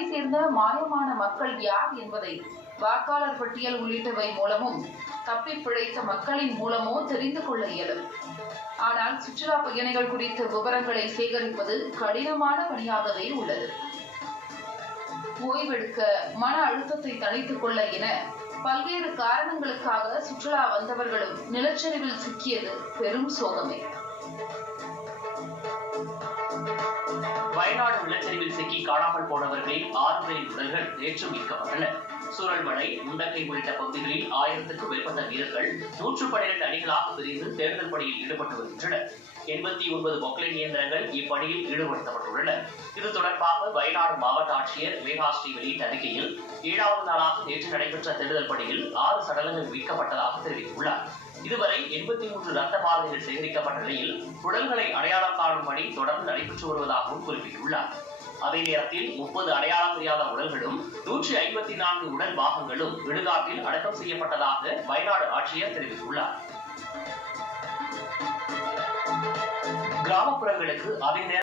சுற்றுலாவை சேர்ந்த மாயமான மக்கள் யார் என்பதை வாக்காளர் பட்டியல் உள்ளிட்டவை மூலமும் தப்பி பிழைத்த மக்களின் மூலமோ தெரிந்து கொள்ள இயலும். ஆனால் சுற்றுலா பயணிகள் குறித்த விவரங்களை சேகரிப்பது கடினமான பணியாகவே உள்ளது. ஓய்வெடுக்க மன அழுத்தத்தை தணித்துக் கொள்ள என பல்வேறு காரணங்களுக்காக சுற்றுலா வந்தவர்களும் நிலச்சரிவில் சிக்கியது பெரும் சோகமே. வயநாடு நிலச்சரிவில் சிக்கி காணாமல் போனவர்களின் ஆறு பேரின் உடல்கள் நேற்று மீட்கப்பட்டன சூரல்மலை முண்டக்கை உள்ளிட்ட பகுதிகளில் ஆயிரத்துக்கும் மேற்பட்ட வீரர்கள் நூற்று பன்னிரண்டு அணிகளாக பிரிந்து தேர்தல் பணியில் ஈடுபட்டு வருகின்றனர். எண்பத்தி ஒன்பது பொக்லைன் இயந்திரங்கள் இப்பணியில் ஈடுபடுத்தப்பட்டுள்ளன. இது தொடர்பாக வயநாடு மாவட்ட ஆட்சியர் மேகாஸ்ரீ வெளியிட்ட அறிக்கையில் ஏழாவது நாளாக நேற்று நடைபெற்ற தேர்தல் பணியில் ஆறு சடலங்கள் மீட்கப்பட்டதாக தெரிவித்துள்ளார். இதுவரை எண்பத்தி மூன்று ரத்த பாதைகள் சேகரிக்கப்பட்ட நிலையில் உடல்களை அடையாளம் காணும் பணி தொடர்ந்து நடைபெற்று வருவதாகவும் குறிப்பிட்டுள்ளார். அதே நேரத்தில் முப்பது அடையாளம் தெரியாத உடல்களும் நூற்றி ஐம்பத்தி நான்கு உடல் பாகங்களும் இடுகாட்டில் அடக்கம் செய்யப்பட்டதாக வயநாடு ஆட்சியர் தெரிவித்துள்ளார். கிராமப்புறங்களுக்கு அதே நேரம்